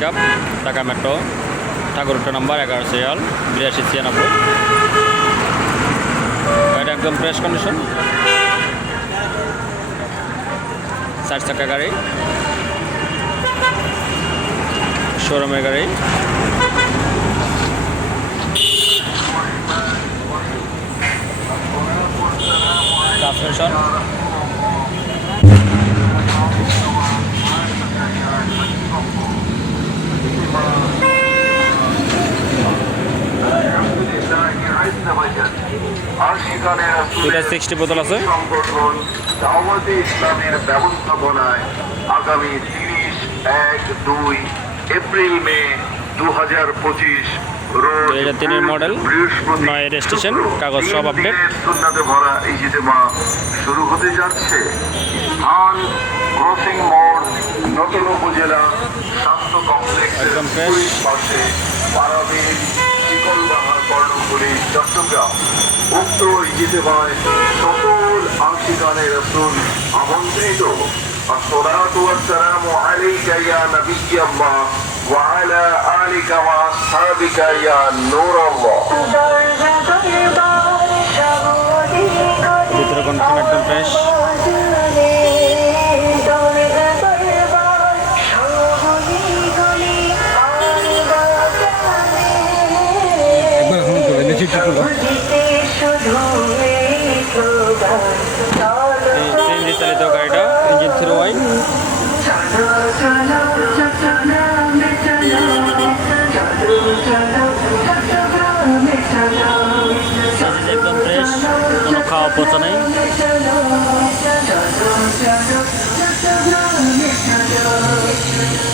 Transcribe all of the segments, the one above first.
Pick up, Dhaka metro, ঠাকুরটা number 11 serial 8296। গাড়িটা একদম ফ্রেশ কন্ডিশন, 4 চাকা গাড়ি, শোরুমের গাড়ি। ট্রান্সমিশন, দুইটা 60 বোতল আছে। দাওয়াতে ইসলামের ব্যবস্থাপনায় আগামী 30-1-2 এপ্রিল মে 2025 রোজ 2003 মডেল, 9 রেজিস্ট্রেশন, কাগজ সব আপডেট। সুন্নাতে ভরা এই ইজতেমা শুরু হতে যাচ্ছে। খান ক্রসিং মোড়, নতুন উপজেলা স্বাস্থ্য কমপ্লেক্সের একদম ফ্রেশ। পাশে পারাবীর শিকলবাহার কর্ণফুলী, চট্টগ্রাম। উক্ত ইজতেমায় সকল আশিকানে রাসূল আমন্ত্রিত। الصلاة والسلام عليك يا نبي الله وعلى آلك وأصحابك يا نور الله. ভিতরে কন্ডিশন একদম ফ্রেশ। সিএনজি চালিত গাড়িটা, ইঞ্জিন 3Y। একদম ফ্রেশ, কোনো খাওয়া পচা নেই।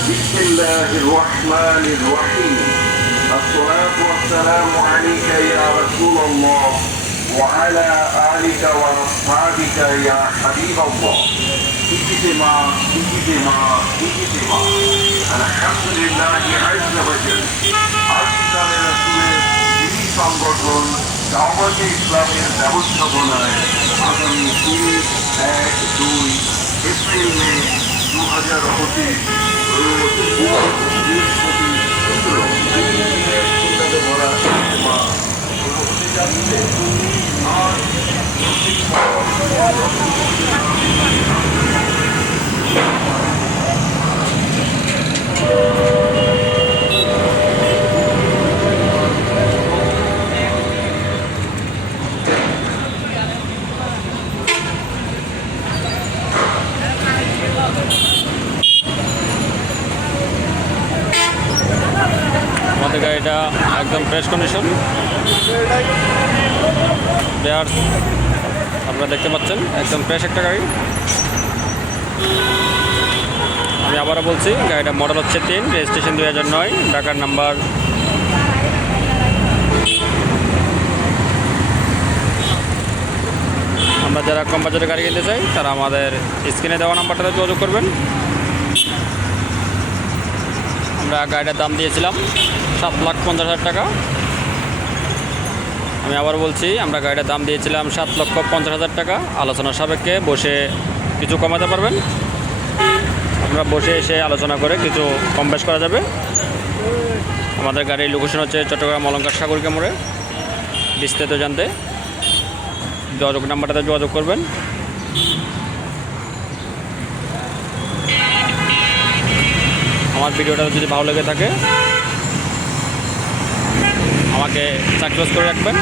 بسم الله الرحمن الرحيم. الصلاة والسلام عليك يا رسول الله وعلى آلك وأصحابك يا حبيب الله. اجتماع الحمد لله عز وجل. আশিকান রাসূলের এই সংগঠন দাওয়াতে ইসলামের ব্যবস্থাপনায় আগামী 30-1-2 এপ্রিল মে 2025 রোজ বৃহস্পতি শুক্র সুন্নাতে ভরা ইজতেমা শুরু হতে যাচ্ছে। আর আমাদের গাড়িটা একদম ফ্রেশ কন্ডিশন। বেয়ার আপনারা দেখতে পাচ্ছেন, একদম ফ্রেশ একটা গাড়ি। আমি আবারও বলছি, গাড়িটা মডেল হচ্ছে 3, রেজিস্ট্রেশন 2009, ঢাকার নাম্বার। আমরা যারা কম বাজারে গাড়ি কিনতে চাই তারা আমাদের স্ক্রিনে দেওয়া নাম্বারটাতে যোগাযোগ করবেন। আমরা গাড়িটার দাম দিয়েছিলাম 7,50,000 টাকা। আমি আবার বলছি, আমরা গাড়িটার দাম দিয়েছিলাম 7,50,000 টাকা। আলোচনার সাপেক্ষে বসে কিছু কমাতে পারবেন। আমরা বসে এসে আলোচনা করে কিছু কম বেশ করা যাবে। আমাদের গাড়ির লোকেশন হচ্ছে চট্টগ্রাম অলঙ্কার সাগরিকা মোড়ে। বিস্তারিত জানতে যোগাযোগ নাম্বারটাতে যোগাযোগ করবেন। আমার ভিডিওটা যদি ভালো লেগে থাকে আমাকে সাবস্ক্রাইব করে রাখবেন।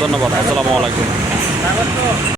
ধন্যবাদ। আসসালামু আলাইকুম।